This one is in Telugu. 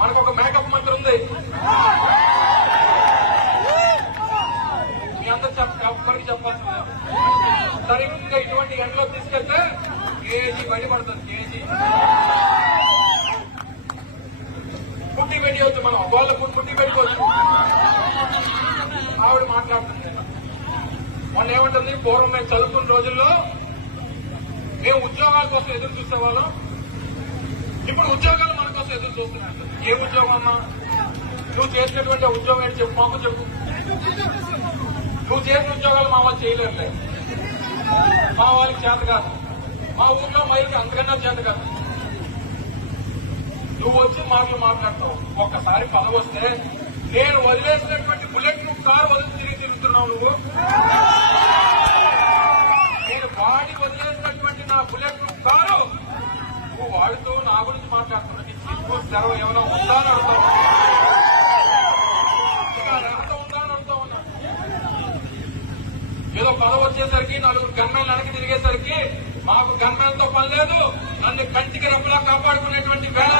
మనకు ఒక మేకప్ మంత్రి ఉంది. మీ అందరూ ఎవ్వరికి చెప్పాల్సిందే. సరిగ్గా ఇటువంటి ఎండలో తీసుకెళ్తే కేజీ బయటపడుతుంది. కేజీ పుట్టి పెట్టవచ్చు, మనం వాళ్ళ పుట్టి పెట్టుకోవచ్చు. ఆవిడ మాట్లాడుతుంది. వాళ్ళు ఏమంటుంది, పూర్వం మేము చదువుకున్న రోజుల్లో మేము ఉద్యోగాల కోసం ఎదురు చూసేవాళ్ళం, ఇప్పుడు ఉద్యోగాలు మన కోసం ఎదురు చూస్తున్నాయి. ఏ ఉద్యోగం అమ్మా? నువ్వు చేసినటువంటి ఉద్యోగం ఏంటి చెప్పు, మాకు చెప్పు. నువ్వు చేసిన ఉద్యోగాలు మా వాళ్ళు చేయలేరులే, మా వాళ్ళకి చేత కాదు, మా ఊర్లో మైకి అంతకన్నా చేత కాదు. నువ్వు వచ్చి మాటలు మాట్లాడతావు. ఒక్కసారి పదవి వస్తే నేను వదిలేసినటువంటి బుల్లెట్ నువ్వు కారు వదిలి తిరుగుతున్నావు. నువ్వు నేను వాడి వదిలేసినటువంటి నా బుల్లెట్ నువ్వు కారు నువ్వు వాడుతూ నా గురించి మాట్లాడుతున్నా. నీ సిగ్గు సెలవు ఏమైనా ఉందా అని అడుగుతావు, ఎంత ఉందా అని అడుగుతా ఉన్నా. ఏదో పదవి వచ్చేసరికి నలుగురు గన్మెన్లు వెనక్కి తిరిగేసరికి మాకు గన్మెన్తో పని లేదు, నన్ను కంటికి రప్పులా కాపాడుకునేటువంటి వేళ